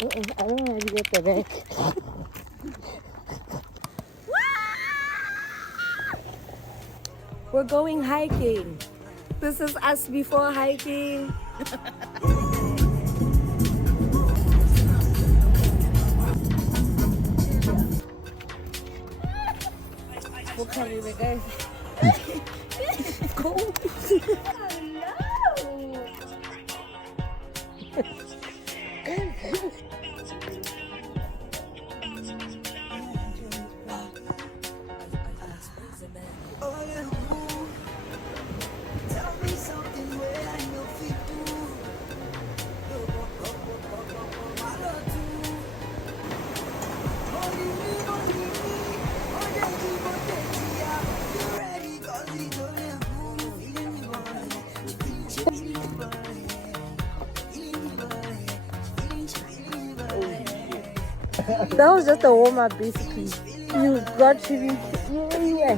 I don't know how to get the back. We're going hiking. This is us before hiking. We'll carry the guys. Go. That was just a warm up, basically. You got to be. Yeah.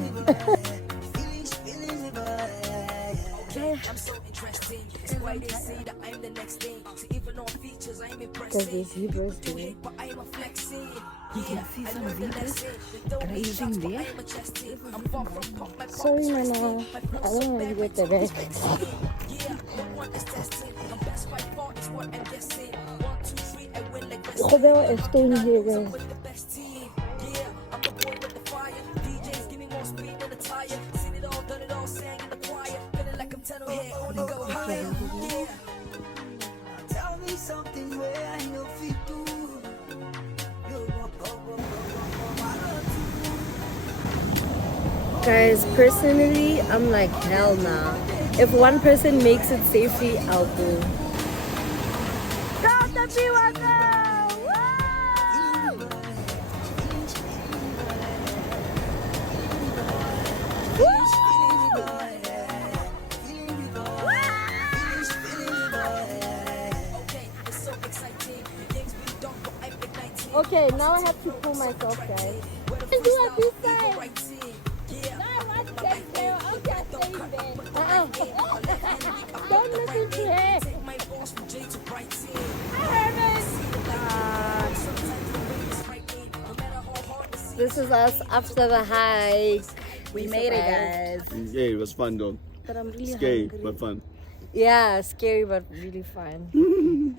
Because there's zebras there. You can see some zebras grazing there. Sorry, Mama. I don't know how to get the back. Oh, there was a stone here, guys. Guys, personally, I'm like, hell nah. If one person makes it safely, I'll go. Stop the P1! Okay, now I have to pull myself, guys. Do it this side. Don't listen to her. This is us after the hike. We made it, guys. Yeah, it was fun though. But I'm really Scary, hungry. but fun. Yeah, scary but really fun.